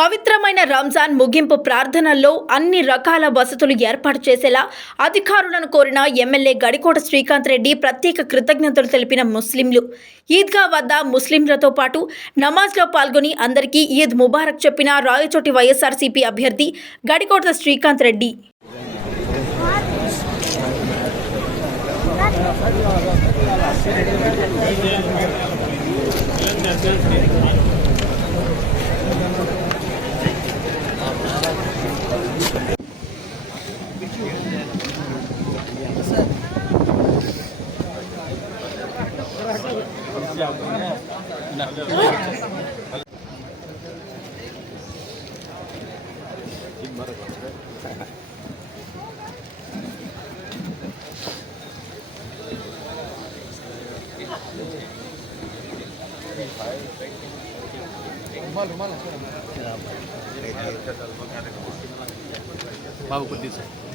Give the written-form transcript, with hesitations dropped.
పవిత్రమైన రంజాన్ ముగింపు ప్రార్థనల్లో అన్ని రకాల వసతులు ఏర్పాటు చేసేలా అధికారులను కోరిన ఎమ్మెల్యే గడికోట శ్రీకాంత్ రెడ్డి ప్రత్యేక కృతజ్ఞతలు తెలిపిన ముస్లింలు. ఈద్గా వద్ద ముస్లింలతో పాటు నమాజ్లో పాల్గొని అందరికీ ఈద్ ముబారక్ చెప్పిన రాయచోటి వైఎస్ఆర్సీపీ అభ్యర్థి గడికోట శ్రీకాంత్ రెడ్డి. బాబు కొద్ది సార్